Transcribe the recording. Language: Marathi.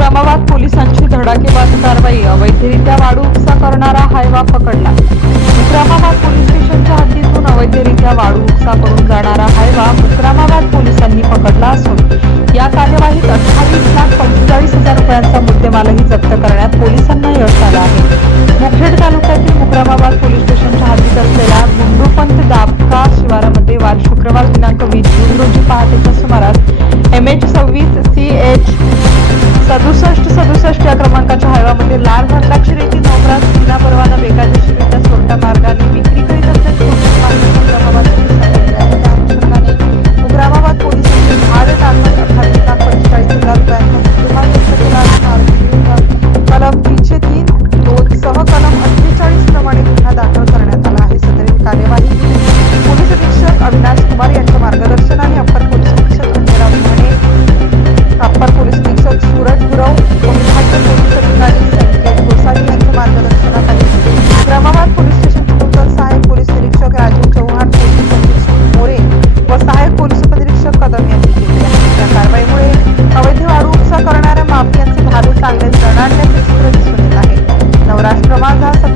इस्लामाबाद पोलिसांची धडाकेबाज कारवाई अवैधरित्या वाळू उपसा करणारा हायवा पकडला. इस्लामाबाद पोलीस स्टेशनच्या हद्दीतून अवैधरित्या वाळू उपसा करून जाणारा हायवा मुक्रामाबाद सदुसष्ट सदुसष्ट या क्रमांकाच्या हायवामध्ये लाल रंगाची रेती नवरात विना परवाना बेकायदेशीरित्या सोरटा मार्गाने विक्री करीत असल्याची गुप्त उग्रामाबाद पोलिसांनी धाड टाकत अठ्ठावीस लाख पंचेचाळीस हजार रुपयांचा कलम तीनशे तीन दोन सह कलम अठ्ठेचाळीस प्रमाणे गुन्हा दाखल करण्यात आला आहे. सदरील कार्यवाही पोलीस अधीक्षक अविनाश कुमार यांनी